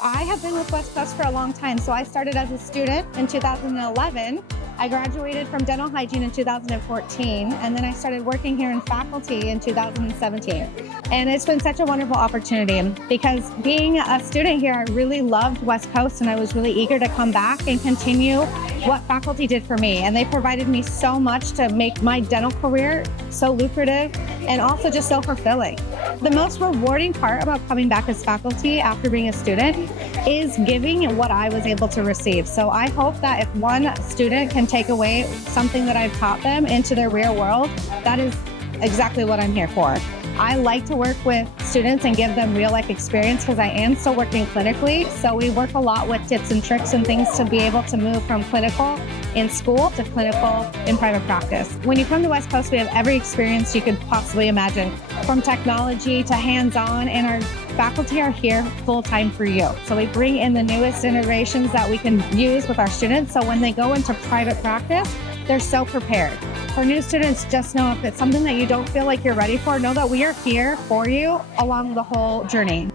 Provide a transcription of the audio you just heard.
I have been with West Coast for a long time. So I started as a student in 2011. I graduated from dental hygiene in 2014, and then I started working here in faculty in 2017. And it's been such a wonderful opportunity because being a student here, I really loved West Coast and I was really eager to come back and continue what faculty did for me. And they provided me so much to make my dental career so lucrative and also just so fulfilling. The most rewarding part about coming back as faculty after being a student is giving what I was able to receive. So I hope that if one student can take away something that I've taught them into their real world, that is exactly what I'm here for. I like to work with students and give them real life experience because I am still working clinically. So we work a lot with tips and tricks and things to be able to move from clinical in school to clinical in private practice. When you come to West Coast, we have every experience you could possibly imagine, from technology to hands-on, and our faculty are here full-time for you. So we bring in the newest innovations that we can use with our students. So when they go into private practice, they're so prepared. For new students, just know if it's something that you don't feel like you're ready for, know that we are here for you along the whole journey.